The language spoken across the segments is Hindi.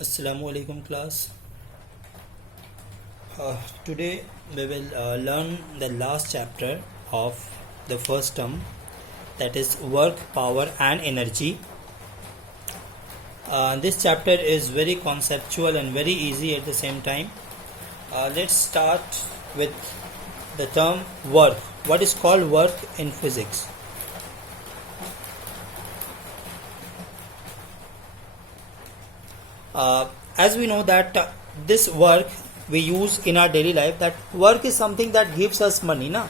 Assalamu alaikum class. Today we will learn the last chapter of the first term, that is work, power and energy. This chapter is very conceptual and very easy at the same time. Let's start with the term work. What is called work in physics? As we know that this work we use in our daily life, that work is something that gives us money ना.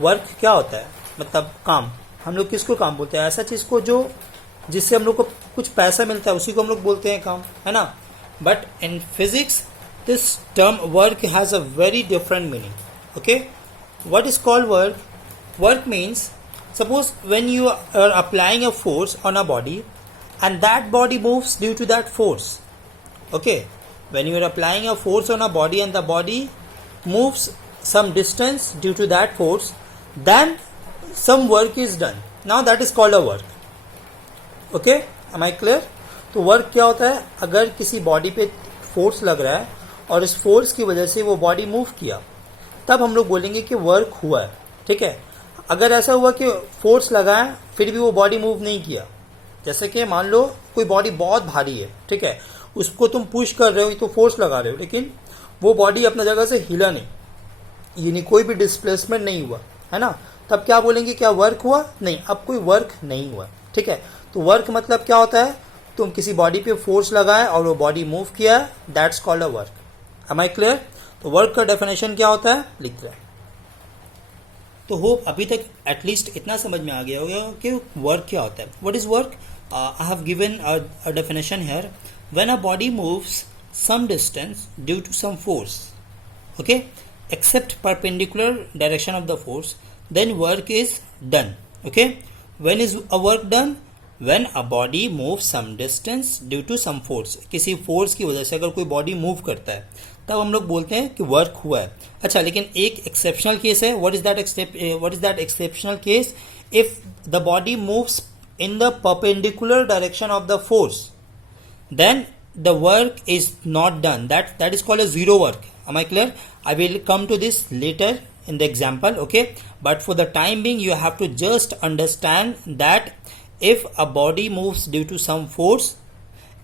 वर्क क्या होता है? मतलब काम. हम लोग किसको काम बोलते हैं? ऐसा चीज को जो जिससे हम लोग को कुछ पैसा मिलता है उसी को हम लोग बोलते हैं काम, है ना. But in physics this term work has a very different meaning. Okay, what is called work? Work means, suppose when you are applying a force on a body and that body moves due to that force. Okay, when you are applying a force on a body and the body moves some distance due to that force, then some work is done. Now that is called a work. Okay, am I clear? तो वर्क क्या होता है? अगर किसी बॉडी पे फोर्स लग रहा है और इस फोर्स की वजह से वो बॉडी मूव किया, तब हम लोग बोलेंगे कि वर्क हुआ है. ठीक है. अगर ऐसा हुआ कि फोर्स लगा है फिर भी वो बॉडी मूव नहीं किया, जैसे कि मान लो कोई बॉडी बहुत भारी है, ठीक है, उसको तुम पुश कर रहे हो तो फोर्स लगा रहे हो, लेकिन वो बॉडी अपना जगह से हिला नहीं, यानी कोई भी डिस्प्लेसमेंट नहीं हुआ, है ना, तब क्या बोलेंगे? क्या वर्क हुआ? नहीं, अब कोई वर्क नहीं हुआ. ठीक है. तो वर्क मतलब क्या होता है? तुम किसी बॉडी पे फोर्स लगाए और वो बॉडी मूव किया, that's called a work. Am I clear? तो वर्क का डेफिनेशन क्या होता है लिख रहे हैं. तो होप अभी तक एटलीस्ट इतना समझ में आ गया होगा कि वर्क क्या होता है. What is work? I have given a definition here. When a body moves some distance due to some force, okay, except perpendicular direction of the force, then work is done. Okay, when is a work done? When a body moves some distance due to some force. किसी फोर्स की वजह से अगर कोई बॉडी मूव करता है तब हम लोग बोलते हैं कि वर्क हुआ है. अच्छा, लेकिन एक एक्सेप्शनल केस है. What is that exceptional case? If the body moves in the perpendicular direction of the force, then the work is not done. That is called a zero work. Am I clear? I will come to this later in the example. Okay, but for the time being you have to just understand that if a body moves due to some force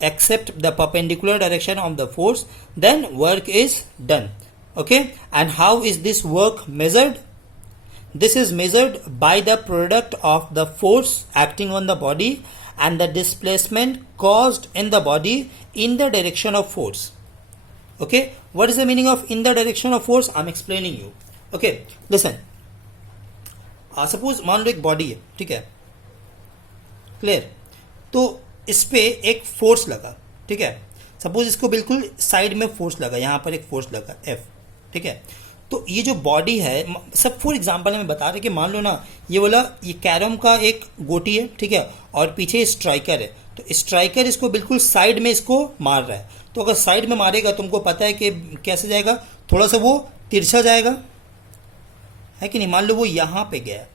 except the perpendicular direction of the force, then work is done. Okay, and how is this work measured? This is measured by the product of the force acting on the body and the displacement caused in the body in the direction of force. Okay, what is the meaning of in the direction of force? I'm explaining you. Okay, listen. Suppose मान लो एक बॉडी है, ठीक है, क्लियर. तो इस पे एक फोर्स लगा, ठीक है. सपोज इसको बिल्कुल साइड में फोर्स लगा, यहाँ पर एक फोर्स लगा F, ठीक है. तो ये जो बॉडी है, सब फॉर एग्जांपल में बता रहे कि मान लो ना ये कैरम का एक गोटी है, ठीक है, और पीछे स्ट्राइकर है. तो स्ट्राइकर इसको बिल्कुल साइड में इसको मार रहा है. तो अगर साइड में मारेगा तुमको पता है कि कैसे जाएगा, थोड़ा सा वो तिरछा जाएगा, है कि नहीं. मान लो वो यहाँ पे गया,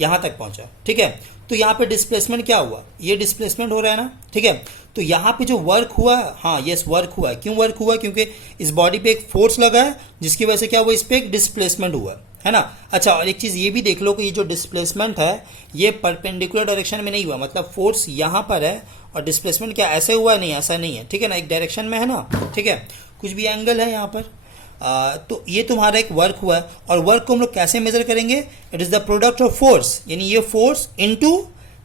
यहाँ तक पहुंचा, ठीक है. तो यहाँ पे डिस्प्लेसमेंट क्या हुआ? ये डिस्प्लेसमेंट हो रहा है ना, ठीक है. तो यहाँ पे जो वर्क हुआ है, हाँ यस वर्क हुआ है. क्यों वर्क हुआ? क्योंकि इस बॉडी पे एक फोर्स लगा है जिसकी वजह से क्या हुआ, इस पे एक डिस्प्लेसमेंट हुआ है ना. अच्छा, और एक चीज ये भी देख लो कि ये जो डिस्प्लेसमेंट है ये परपेंडिकुलर डायरेक्शन में नहीं हुआ, मतलब फोर्स यहाँ पर है और डिस्प्लेसमेंट क्या ऐसे हुआ है? नहीं, ऐसा नहीं है, ठीक है ना, एक डायरेक्शन में है ना, ठीक है. कुछ भी एंगल है यहाँ पर. तो ये तुम्हारा एक वर्क हुआ है. और वर्क को हम लोग कैसे मेजर करेंगे? It is the product of force, यानी ये फोर्स इनटू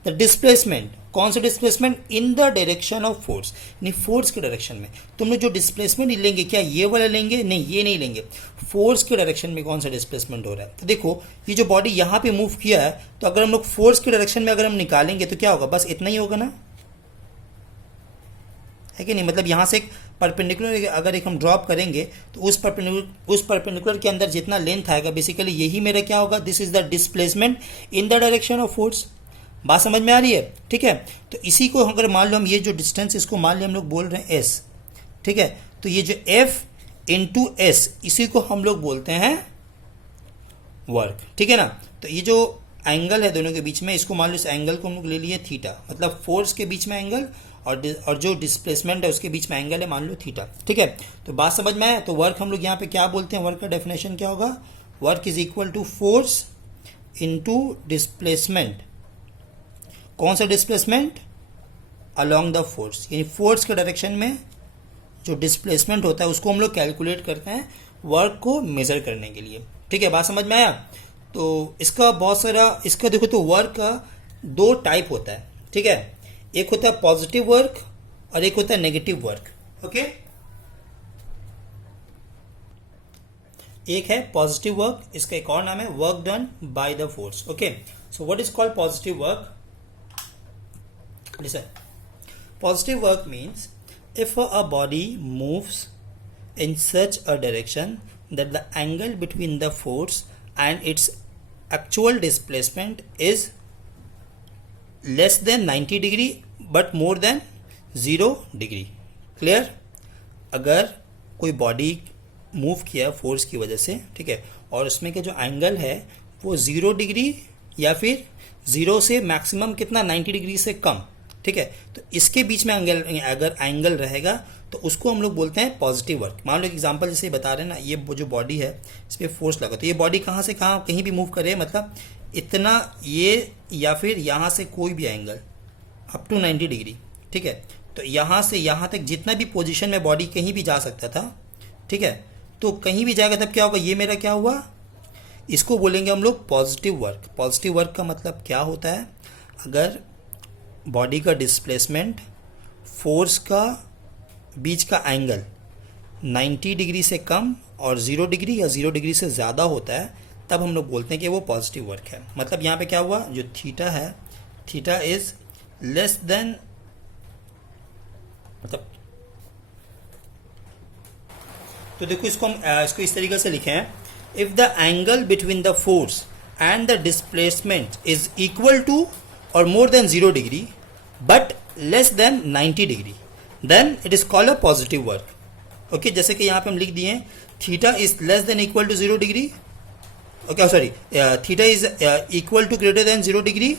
द डिस्प्लेसमेंट. कौन सा displacement? In the direction of force, यानी फोर्स के डायरेक्शन में. तुम लोग जो डिस्प्लेसमेंट लेंगे, क्या ये वाला लेंगे? नहीं, ये नहीं लेंगे. फोर्स के डायरेक्शन में कौन सा डिस्प्लेसमेंट हो रहा है? तो देखो ये जो बॉडी यहाँ पे मूव किया है, तो अगर हम लोग फोर्स के डायरेक्शन में अगर हम निकालेंगे तो क्या होगा? बस इतना ही होगा ना, है कि नहीं. मतलब यहाँ से एक परपेंडिकुलर अगर एक हम ड्रॉप करेंगे तो उस परपेंडिकुलर के अंदर जितना लेंथ आएगा, बेसिकली यही मेरा क्या होगा? This is the displacement in the direction of force. बात समझ में आ रही है? ठीक है. तो इसी को अगर मान लो हम ये जो डिस्टेंस इसको मान लो हम लोग बोल रहे हैं S, ठीक है. तो ये जो F इंटू S, इसी को हम लोग बोलते हैं वर्क, ठीक है ना. तो ये जो एंगल है दोनों के बीच में, इसको मान लो इस एंगल को हम लोग ले लिए थीटा, मतलब फोर्स के बीच में एंगल और जो डिस्प्लेसमेंट है उसके बीच में एंगल है मान लो थीटा, ठीक है। तो बात समझ में आया। तो वर्क हम लोग यहाँ पे क्या बोलते हैं, वर्क का डेफिनेशन क्या होगा, work is equal to force into displacement. कौन सा डिस्प्लेसमेंट, अलोंग द फोर्स, यानी फोर्स के डायरेक्शन में जो डिस्प्लेसमेंट होता है उसको हम लोग कैलकुलेट करते हैं वर्क को मेजर करने के लिए, ठीक है। बात समझ में आया। तो इसका बहुत सारा, इसका देखो तो वर्क का दो टाइप होता है, ठीक है। एक होता है पॉजिटिव वर्क और एक होता है नेगेटिव वर्क, ओके। एक है पॉजिटिव वर्क, इसका एक और नाम है work done by the force, okay. So what is called positive work, listen. Positive work means if a body moves in such a direction that the angle between the force and its actual displacement is less than 90 degree but more than 0 degree, clear। अगर कोई बॉडी मूव किया फोर्स की वजह से, ठीक है, और उसमें के जो एंगल है वो 0 डिग्री या फिर 0 से मैक्सिमम कितना 90 डिग्री से कम, ठीक है। तो इसके बीच में अगर एंगल रहेगा तो उसको हम लोग बोलते हैं पॉजिटिव वर्क। मान लो एग्जांपल जैसे बता रहे हैं ना, ये जो बॉडी है इस पर फोर्स लगा, तो ये बॉडी कहाँ से कहाँ कहीं भी मूव करे, मतलब इतना ये या फिर यहाँ से कोई भी एंगल अप टू 90 डिग्री, ठीक है। तो यहाँ से यहाँ तक जितना भी पोजीशन में बॉडी कहीं भी जा सकता था, ठीक है। तो कहीं भी जाएगा तब क्या होगा, ये मेरा क्या हुआ, इसको बोलेंगे हम लोग पॉजिटिव वर्क। पॉजिटिव वर्क का मतलब क्या होता है, अगर बॉडी का डिस्प्लेसमेंट फोर्स का बीच का एंगल 90 डिग्री से कम और 0 डिग्री या 0 डिग्री से ज़्यादा होता है, तब हम लोग बोलते हैं कि वो पॉजिटिव वर्क है। मतलब यहाँ पे क्या हुआ, जो थीटा है, थीटा इज लेस देन, मतलब तो देखो इसको हम इसको इस तरीके से लिखे हैं, if the angle between the force and the displacement is equal to or more than 0 degree but less than 90 degree then it is called a positive work, okay। जैसे कि यहाँ पे हम लिख दिए theta is less than equal to 0 degree, okay, sorry, theta is equal to greater than 0 degree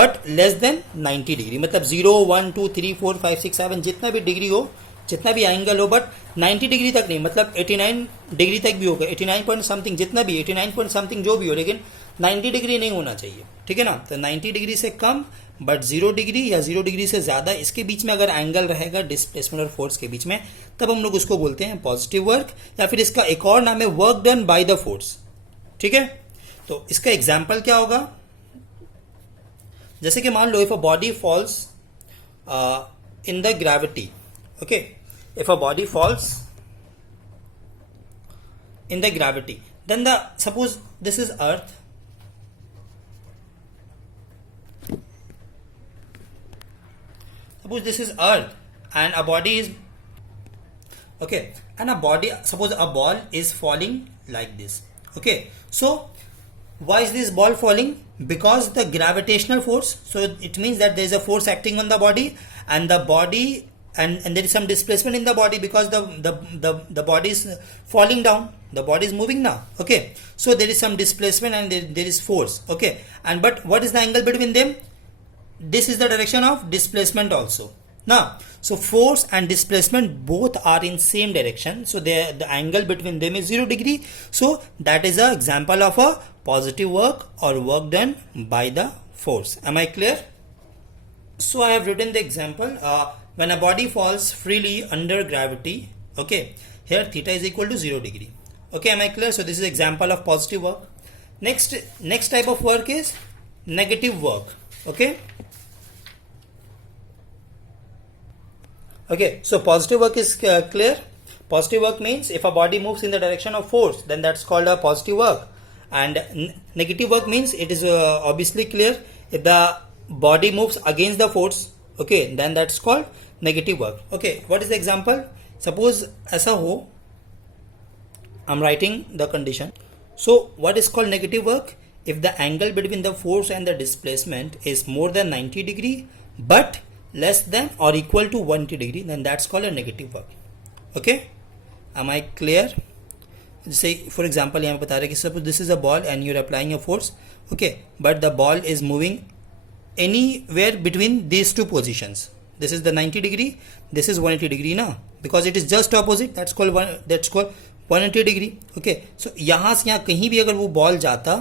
but less than 90 degree, मतलब 0 1 2 3 4 5 6 7 जितना भी डिग्री हो, जितना भी एंगल हो, बट 90 डिग्री तक नहीं, मतलब 89 डिग्री तक भी होगा, 89 पॉइंट समथिंग, जितना भी 89 पॉइंट समथिंग जो भी हो, लेकिन 90 डिग्री नहीं होना चाहिए, ठीक है ना। तो 90 डिग्री से कम बट 0 डिग्री या 0 डिग्री से ज़्यादा, इसके बीच में अगर एंगल रहेगा डिस्प्लेसमेंट और फोर्स के बीच में, तब हम लोग उसको बोलते हैं पॉजिटिव वर्क, या फिर इसका एक और नाम है work done by the force, ठीक है। तो इसका एग्जाम्पल क्या होगा, जैसे कि मान लो if a body falls in the gravity, okay, if a body falls in the gravity, then suppose this is earth, suppose this is earth and a body is, okay, and a body, suppose a ball is falling like this, okay. So why is this ball falling, because the gravitational force, so it means that there is a force acting on the body, and the body and there is some displacement in the body because the body is falling down, the body is moving now, okay. So there is some displacement and there is force, okay, and but what is the angle between them, this is the direction of displacement also now. So force and displacement both are in same direction, so the angle between them is 0 degree, so that is an example of a positive work or work done by the force. Am I clear? So I have written the example, when a body falls freely under gravity, okay, here theta is equal to 0 degree, okay. Am I clear? So this is example of positive work. Next type of work is negative work, okay. Okay, so positive work is clear. Positive work means if a body moves in the direction of force, then that's called a positive work, and negative work means it is obviously clear, if the body moves against the force, okay, then that's called negative work, okay. What is the example, suppose ऐसा हो, I'm writing the condition. So what is called negative work, if the angle between the force and the displacement is more than 90 degree but less than or equal to 180 degree, then that's called a negative work, okay. Am I clear? Say for example यहाँ बता रहे कि suppose this is a ball and you're applying a force, okay, but the ball is moving anywhere between these two positions, this is the 90 degree, this is 180 degree ना, because it is just opposite, that's called 180 degree. Okay, so यहाँ से यहाँ कहीं भी अगर वो बॉल जाता,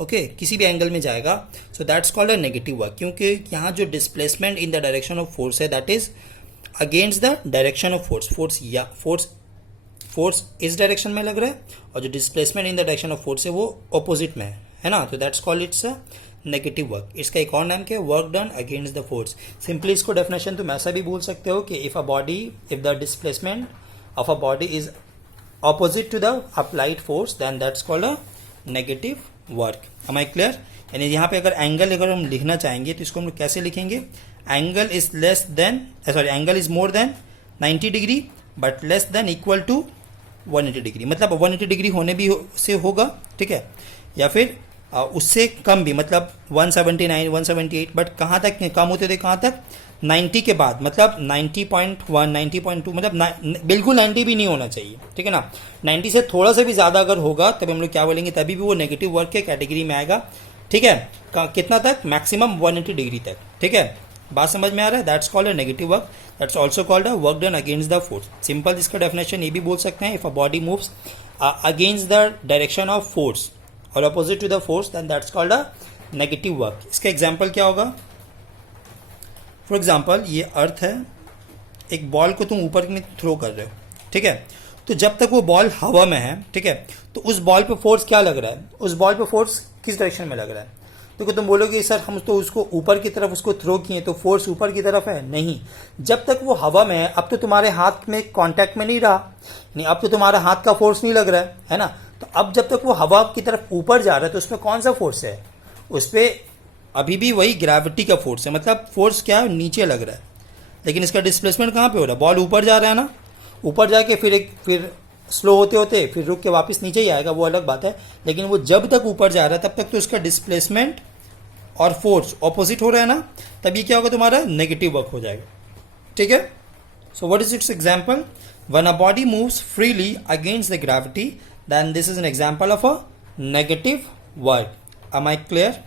ओके, किसी भी एंगल में जाएगा, so that's called a negative work, क्योंकि यहाँ जो displacement in the direction of force है that is against the direction of force. Force इस डायरेक्शन में लग रहा है और जो displacement in the direction of force है वो ऑपोजिट में है ना, तो that's called it's a negative work. इसका एक और नाम क्या है, work done against the force. Simply इसको डेफिनेशन तुम ऐसा भी बोल सकते हो कि if the displacement of a body is opposite to the applied force then that's called a negative work. Am I clear? यानी यहाँ पे अगर हम लिखना चाहेंगे तो इसको हम लोग कैसे लिखेंगे, angle is more than 90 degree but less than equal to 180 degree, मतलब 180 डिग्री होने भी से होगा, ठीक है, या फिर उससे कम भी, मतलब 179 178, बट कहाँ तक कम होते थे, कहाँ तक, 90 के बाद, मतलब 90.1 90.2, मतलब बिल्कुल 90 भी नहीं होना चाहिए, ठीक है ना. 90 से थोड़ा सा भी ज़्यादा अगर होगा तब हम लोग क्या बोलेंगे, तभी भी वो नेगेटिव वर्क के कैटेगरी में आएगा, ठीक है. कितना तक, मैक्सिमम 180 डिग्री तक, ठीक है. बात समझ में आ रहा है? That's called a negative work, that's also called a work done against the force. Simple इसका डेफिनेशन ये भी बोल सकते हैं, if a body moves against the direction of force और opposite to the force then that's called a negative work. इसका एग्जाम्पल क्या होगा, फॉर एग्जाम्पल ये अर्थ है, एक बॉल को तुम ऊपर में थ्रो कर रहे हो, ठीक है, तो जब तक वो बॉल हवा में है, ठीक है, तो उस बॉल पे फोर्स क्या लग रहा है, उस बॉल पे फोर्स किस डायरेक्शन में लग रहा है. तो तुम बोलोगे सर हम तो उसको ऊपर की तरफ उसको थ्रो किए तो फोर्स ऊपर की तरफ है, नहीं, जब तक वो हवा में है, अब तो तुम्हारे हाथ में कांटेक्ट में नहीं रहा, नहीं, अब तो तुम्हारा हाथ का फोर्स नहीं लग रहा है ना, तो अब जब तक वो हवा की तरफ ऊपर जा रहा है तो उसमें कौन सा फोर्स है, उस पर अभी भी वही ग्रेविटी का फोर्स है, मतलब फोर्स क्या है, नीचे लग रहा है, लेकिन इसका डिस्प्लेसमेंट कहाँ पे हो रहा है, बॉल ऊपर जा रहा है ना, ऊपर जाके फिर स्लो होते होते फिर रुक के वापस नीचे ही आएगा, वो अलग बात है, लेकिन वो जब तक ऊपर जा रहा है तब तक तो उसका डिस्प्लेसमेंट और फोर्स ऑपोजिट हो रहा है ना, तभी क्या होगा, तुम्हारा नेगेटिव वर्क हो जाएगा, ठीक है. So what is its example, when a body moves freely against the gravity then this is an example of a negative work. Am I clear?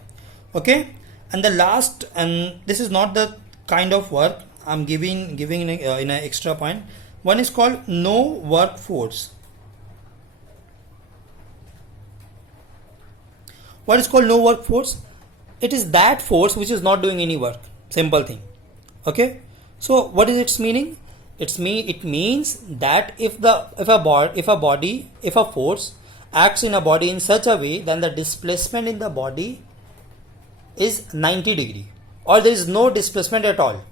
Okay, and the last, and this is not the kind of work I am giving in a extra point, one is called no work force. What is called no work force? It is that force which is not doing any work. Simple thing. Okay, so what is its meaning? It means that if a force acts in a body in such a way then the displacement in the body is 90 degree or there is no displacement at all.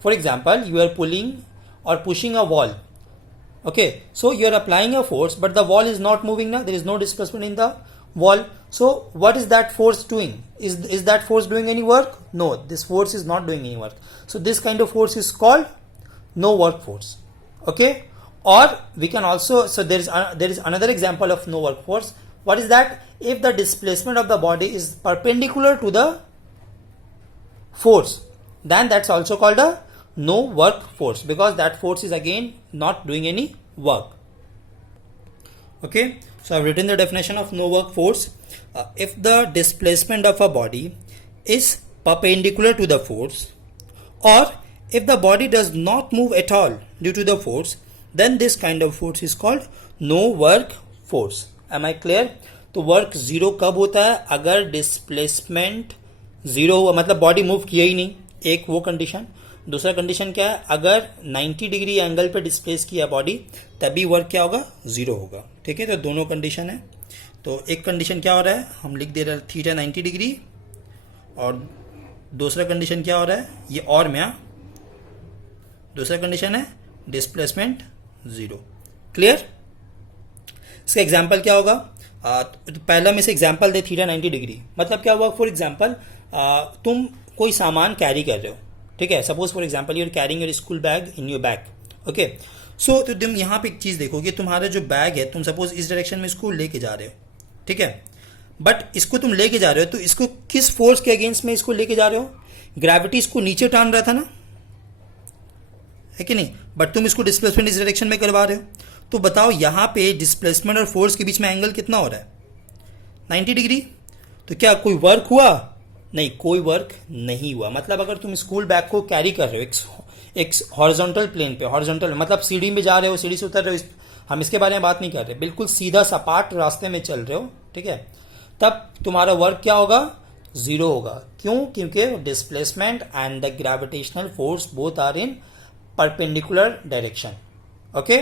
For example, you are pulling or pushing a wall, okay, so you are applying a force but the wall is not moving now, there is no displacement in the wall, so what is that force doing, is that force doing any work? No, this force is not doing any work, so this kind of force is called no work force. Okay, or we can also, so there is another example of no work force. What is that? If the displacement of the body is perpendicular to the force then that's also called a no work force, because that force is again not doing any work. Okay, so I've written the definition of no work force. If the displacement of a body is perpendicular to the force or if the body does not move at all due to the force then this kind of force is called no work force. Am I clear? तो वर्क जीरो कब होता है, अगर डिस्प्लेसमेंट जीरो हुआ, मतलब बॉडी मूव किया ही नहीं, एक वो कंडीशन. दूसरा कंडीशन क्या है, अगर 90 डिग्री एंगल पे डिस्प्लेस किया बॉडी तभी वर्क क्या होगा, जीरो होगा, ठीक है. तो दोनों कंडीशन है. तो एक कंडीशन क्या हो रहा है, हम लिख दे रहे हैं थीटा 90 डिग्री, और दूसरा कंडीशन क्या हो रहा है, ये और में दूसरा कंडीशन है डिस्प्लेसमेंट जीरो. क्लियर? इसका एग्जाम्पल क्या होगा, तो पहला में से एग्जाम्पल दे थीटा 90 डिग्री, मतलब क्या हुआ, फॉर एग्जाम्पल तुम कोई सामान कैरी कर रहे हो, ठीक है, suppose for example you are carrying your school bag in your bag. Okay, so तो तुम यहाँ पे एक चीज़ देखोगे, तुम्हारा जो बैग है तुम सपोज इस डायरेक्शन में इसको लेके जा रहे हो, ठीक है, बट इसको तुम लेके जा रहे हो तो इसको किस फोर्स के अगेंस्ट में इसको लेके जा रहे हो, ग्रेविटी इसको नीचे टान रहा था ना, है कि नहीं, बट तुम इसको डिस्प्लेसमेंट इस डायरेक्शन में करवा रहे हो. तो बताओ यहाँ पे डिस्प्लेसमेंट और फोर्स के बीच में एंगल कितना हो रहा है, 90 डिग्री. तो क्या कोई वर्क हुआ, नहीं, कोई वर्क नहीं हुआ। मतलब अगर तुम स्कूल बैग को कैरी कर रहे हो एक हॉरिजॉन्टल प्लेन पे, हॉरिजॉन्टल मतलब सीढ़ी में जा रहे हो, सीढ़ी से उतर रहे हो, हम इसके बारे में बात नहीं कर रहे, बिल्कुल सीधा सपाट रास्ते में चल रहे हो, ठीक है, तब तुम्हारा वर्क क्या होगा, जीरो होगा। क्यों? क्योंकि displacement and the gravitational force both are in perpendicular direction. Okay,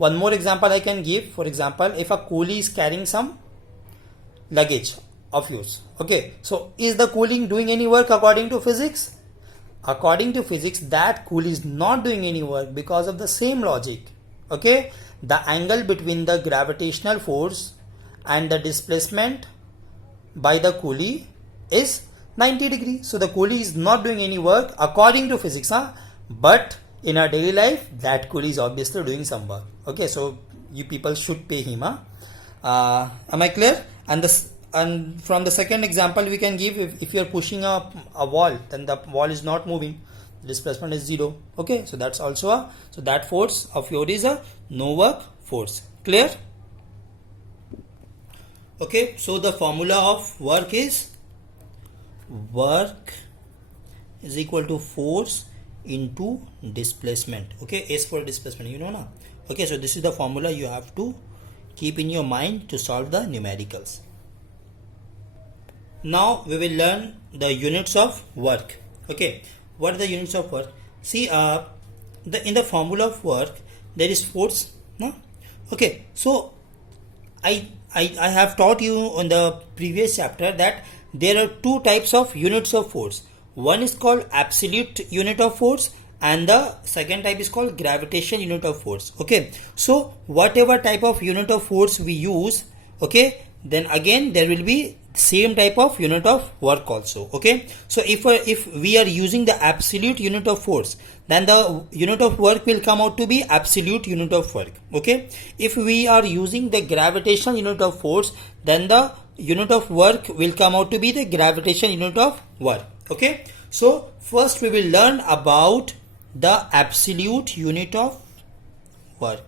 one more example I can give. For example, if a coolie is carrying some luggage of yours. Okay, so is the coolie doing any work according to physics? According to physics, that coolie is not doing any work because of the same logic. Okay, the angle between the gravitational force and the displacement by the coolie is 90 degrees. So the coolie is not doing any work according to physics, but in our daily life, that coolie is obviously doing some work. Okay, so you people should pay him. Am I clear? And from the second example we can give, if you are pushing a wall, then the wall is not moving, displacement is zero. Okay, so that's also so that force of yours is a no work force. Clear? Okay, so the formula of work is equal to force into displacement. Okay, S for displacement, you know na. Okay, so this is the formula you have to keep in your mind to solve the numericals. Now we will learn the units of work. Okay, what are the units of work? See, in the formula of work there is force, no? Okay, so I have taught you on the previous chapter that there are two types of units of force. One is called absolute unit of force and the second type is called gravitation unit of force. Okay, so whatever type of unit of force we use, okay, then again there will be same type of unit of work also. Okay, so if we are using the absolute unit of force, then the unit of work will come out to be absolute unit of work. Okay, if we are using the gravitational unit of force, then the unit of work will come out to be the gravitation unit of work. Okay, so first we will learn about the absolute unit of work.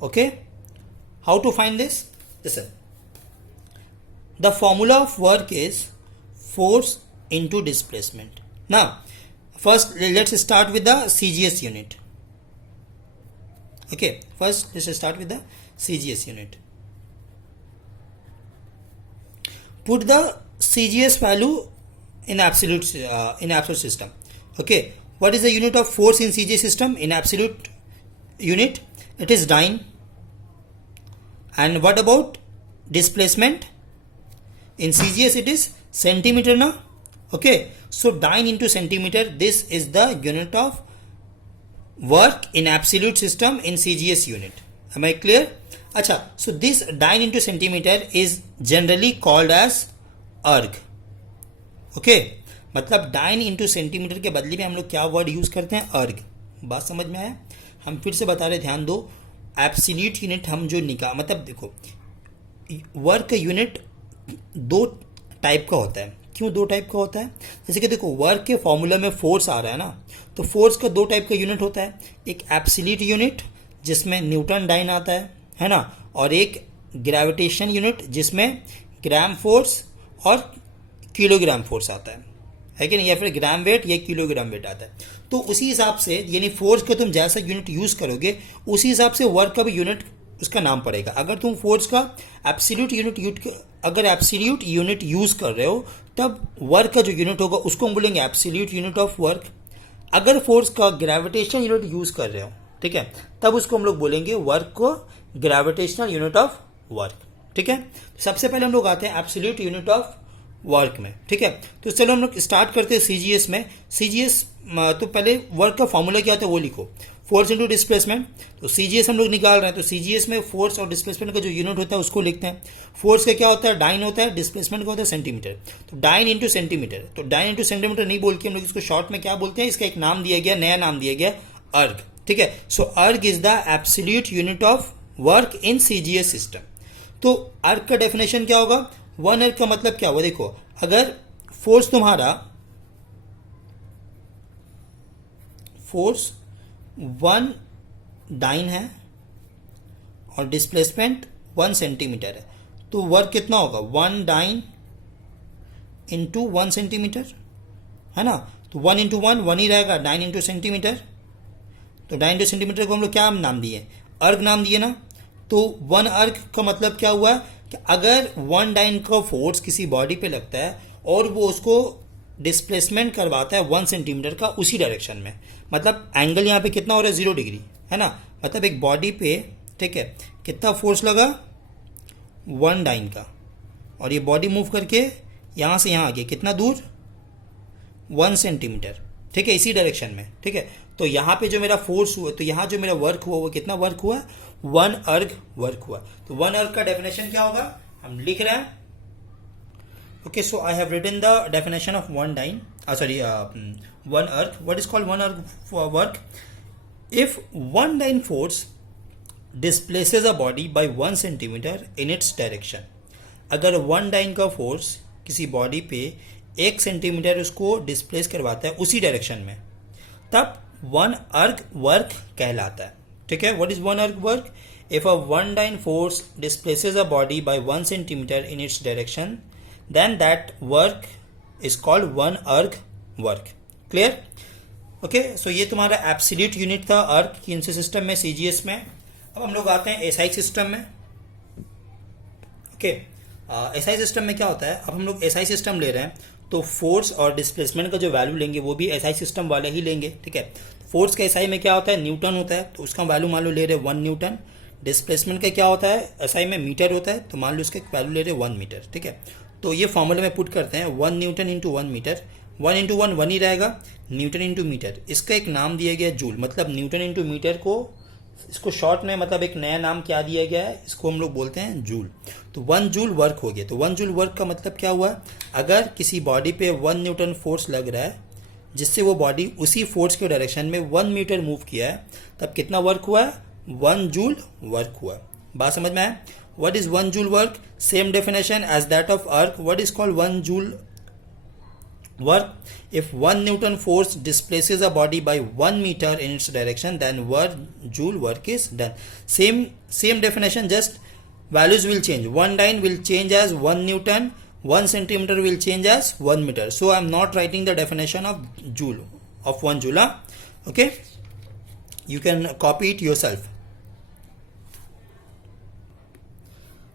Okay, how to find this? Listen, the formula of work is force into displacement. Now first let's start with the CGS unit. Okay, first let's start with the CGS unit. Put the CGS value in absolute system. Okay, what is the unit of force in CGS system? In absolute unit it is dyne. And what about displacement? In CGS it is centimeter na. Okay, so dyne into centimeter, this is the unit of work in absolute system in CGS unit. Am I clear? Acha, so this dyne into centimeter is generally called as erg. Okay, मतलब डाइन इंटू सेंटीमीटर के बदले में हम लोग क्या वर्ड यूज करते हैं? अर्ग। बात समझ में आया? हम फिर से बता रहे, ध्यान दो, एब्सोल्यूट यूनिट हम जो मतलब देखो, वर्क का यूनिट दो टाइप का होता है। क्यों दो टाइप का होता है? जैसे कि देखो, वर्क के फॉर्मूला में फोर्स आ रहा है ना, तो फोर्स का दो टाइप का यूनिट होता है। एक एब्सोल्यूट यूनिट जिसमें न्यूटन डाइन आता है ना, और एक ग्रेविटेशन यूनिट जिसमें ग्राम फोर्स और किलोग्राम फोर्स आता है कि नहीं, या फिर ग्राम वेट या किलोग्राम वेट आता है। तो उसी हिसाब से, यानी फोर्स का तुम जैसा यूनिट यूज करोगे उसी हिसाब से वर्क का भी यूनिट उसका नाम पड़ेगा। अगर तुम फोर्स का एब्सोल्यूट यूनिट यूज कर रहे हो, तब वर्क का जो यूनिट होगा उसको हम बोलेंगे एब्सोल्यूट यूनिट ऑफ वर्क। अगर फोर्स का ग्रेविटेशनल यूनिट यूज कर रहे हो, ठीक है, तब उसको हम लोग बोलेंगे वर्क को ग्रेविटेशनल यूनिट ऑफ वर्क। ठीक है, सबसे पहले हम लोग आते हैं एब्सोल्यूट यूनिट ऑफ वर्क में। ठीक है, तो चलो हम लोग स्टार्ट करते हैं सीजीएस में। सीजीएस तो पहले वर्क का फॉर्मूला क्या होता है वो लिखो, फोर्स इंटू डिस्प्लेसमेंट। तो सीजीएस हम लोग निकाल रहे हैं, तो सीजीएस में फोर्स और डिस्प्लेसमेंट का जो यूनिट होता है उसको लिखते हैं। फोर्स का क्या होता है? डाइन होता है। डिस्प्लेसमेंट का होता है सेंटीमीटर। तो डाइन इंटू सेंटीमीटर, तो डाइन इंटू सेंटीमीटर नहीं बोल के हम लोग इसको शॉर्ट में क्या बोलते हैं, इसका एक नाम दिया गया, नया नाम दिया गया, अर्ग। ठीक है, सो अर्ग is the absolute unit of work in CGS system. तो अर्ग का डेफिनेशन क्या होगा? वन अर्ग का मतलब क्या हुआ? देखो, अगर फोर्स तुम्हारा फोर्स 1 डाइन है और डिस्प्लेसमेंट 1 सेंटीमीटर है, तो वर्क कितना होगा, 1 डाइन इंटू 1 सेंटीमीटर, है ना। तो 1 इंटू 1 ही रहेगा, डाइन इंटू सेंटीमीटर। तो डाइन इंटू सेंटीमीटर को हम लोग क्या नाम दिए, अर्ग नाम दिए ना। तो 1 अर्ग का मतलब क्या हुआ कि अगर 1 डाइन का फोर्स किसी बॉडी पे लगता है और वो उसको डिस्प्लेसमेंट करवाता है 1 सेंटीमीटर का उसी डायरेक्शन में, मतलब एंगल यहाँ पे कितना हो रहा है, 0 डिग्री, है ना। मतलब एक बॉडी पे, ठीक है, कितना फोर्स लगा, 1 डाइन का, और ये बॉडी मूव करके यहाँ से यहाँ आ गया, कितना दूर, 1 सेंटीमीटर, ठीक है, इसी डायरेक्शन में, ठीक है। तो यहाँ पे जो मेरा फोर्स हुआ, तो यहाँ जो मेरा वर्क हुआ वो कितना वर्क हुआ, 1 अर्ग वर्क हुआ। तो 1 अर्ग का डेफिनेशन क्या होगा, हम लिख रहे हैं। Okay, so I have written the definition of 1 dyne, 1 arc. What is called 1 arc for work? If 1 dyne force displaces a body by 1 centimeter in its direction, अगर 1 dyne का फोर्स किसी बॉडी पे 1 सेंटीमीटर उसको डिस्प्लेस करवाता है उसी डायरेक्शन में, तब 1 arc वर्क कहलाता है, ठीक है। What is 1 arc work? If a 1 dyne force displaces a body by 1 centimeter in its direction, then that work is called 1 arc work. Clear? Okay, so ये तुम्हारा एब्सोल्यूट यूनिट था अर्क की सिस्टम में, सीजीएस में। अब हम लोग आते हैं एसआई सिस्टम में। ओके, एसआई सिस्टम में क्या होता है, अब हम लोग एसआई सिस्टम ले रहे हैं तो फोर्स और डिस्प्लेसमेंट का जो वैल्यू लेंगे वो भी एसआई सिस्टम वाले ही लेंगे, ठीक है। फोर्स का एसआई में क्या होता है, न्यूटन होता है, तो उसका वैल्यू मान लो ले रहे 1 न्यूटन। डिस्प्लेसमेंट का क्या होता है, एसआई में मीटर होता है, तो मान लो उसका वैल्यू ले रहे 1 मीटर, ठीक है। तो ये फॉर्मूला में पुट करते हैं, 1 न्यूटन इंटू 1 मीटर, 1 इंटू 1 1 ही रहेगा, न्यूटन इंटू मीटर, इसका एक नाम दिया गया जूल, मतलब न्यूटन इंटू मीटर को, इसको शॉर्ट में मतलब एक नया नाम क्या दिया गया है, इसको हम लोग बोलते हैं जूल। तो 1 जूल वर्क हो गया। तो 1 जूल वर्क का मतलब क्या हुआ, अगर किसी बॉडी पे 1 न्यूटन फोर्स लग रहा है जिससे वो बॉडी उसी फोर्स के डायरेक्शन में 1 मीटर मूव किया है, तब कितना वर्क हुआ है, 1 जूल वर्क हुआ। बात समझ में आया? What is 1 joule work? Same definition as that of arc. What is called 1 joule work? If 1 Newton force displaces a body by 1 meter in its direction, then 1 joule work is done. Same definition, just values will change. 1 dyne will change as 1 Newton, 1 centimeter will change as 1 meter. So I am not writing the definition of joule, of 1 joule. Okay? You can copy it yourself.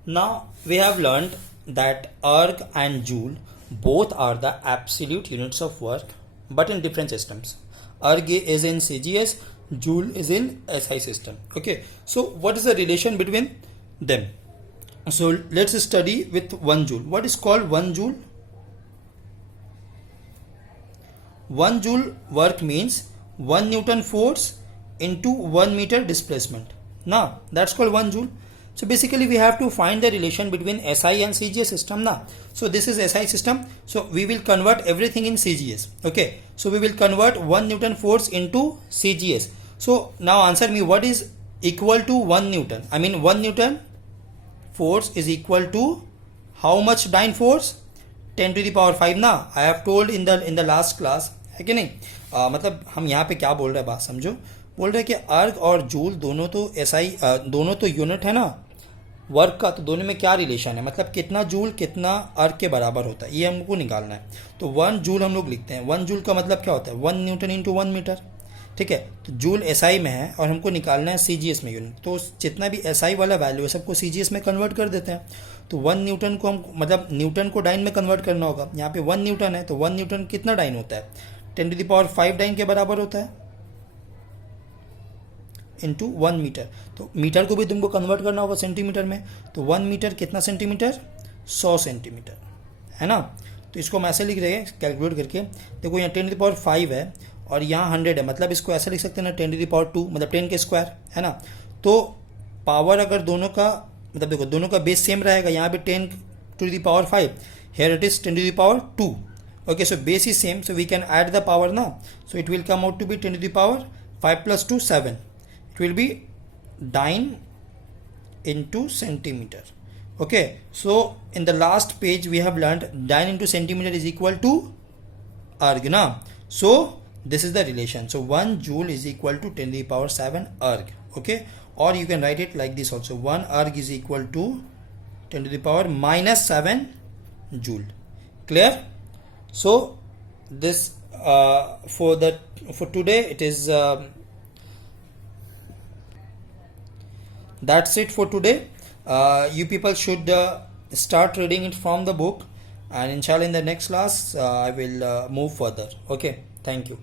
Now we have learned that erg and joule both are the absolute units of work, but in different systems. Erg is in CGS, joule is in SI system. Okay, so what is the relation between them? So let's study with 1 joule. What is called 1 joule? 1 joule work means 1 Newton force into 1 meter displacement. Now that's called 1 joule. So basically we have to find the relation between SI and CGS system now. So this is SI system. So we will convert everything in CGS. Okay. So we will convert 1 Newton force into CGS. So now answer me, what is equal to 1 Newton? I mean 1 Newton force is equal to how much dyne force? 10 to the power 5 ना. I have told in the last class, है कि नहीं? मतलब हम यहाँ पे क्या बोल रहे हैं, बात समझो। बोल रहे हैं कि अर्ग और जूल दोनों तो SI, दोनों तो यूनिट है ना वर्क का, तो दोनों में क्या रिलेशन है, मतलब कितना जूल कितना अर्ग के बराबर होता है, ये हमको निकालना है। तो 1 जूल हम लोग लिखते हैं। 1 जूल का मतलब क्या होता है, 1 न्यूटन इंटू 1 मीटर, ठीक है। तो जूल SI में है और हमको निकालना है CGS में यूनिट, तो जितना भी SI वाला वैल्यू है सबको CGS में कन्वर्ट कर देते हैं। तो 1 न्यूटन को हम, मतलब न्यूटन को डाइन में कन्वर्ट करना होगा। यहाँ पे 1 न्यूटन है तो 1 न्यूटन कितना डाइन होता है, 10 to the power 5 डाइन के बराबर होता है इंटू 1 मीटर। तो मीटर को भी तुमको कन्वर्ट करना होगा सेंटीमीटर में, तो 1 मीटर कितना सेंटीमीटर, 100 सेंटीमीटर, है ना। तो इसको हम ऐसे लिख रहे हैं कैलकुलेट करके, देखो यहाँ 10 to the power 5 है और यहाँ 100 है, मतलब इसको ऐसे लिख सकते हैं ना 10 to the power 2, मतलब 10 के स्क्वायर, है ना। तो पावर अगर दोनों का, मतलब देखो दोनों का बेस सेम रहेगा, यहाँ पे 10 to the power 5, here it is 10 to the power 2. Okay, so base is same, so we can add the power now. So it will come out to be 10 to the power 5 plus 2 7. It will be dyne into centimeter. Okay, so in the last page we have learned dyne into centimeter is equal to erg na. So this is the relation. So 1 joule is equal to 10 to the power 7 erg. Okay, or you can write it like this also, 1 erg is equal to 10 to the power minus 7 joule. Clear? So this for today it is that's it for today. You people should start reading it from the book, and inshallah in the next class I will move further. Okay, thank you.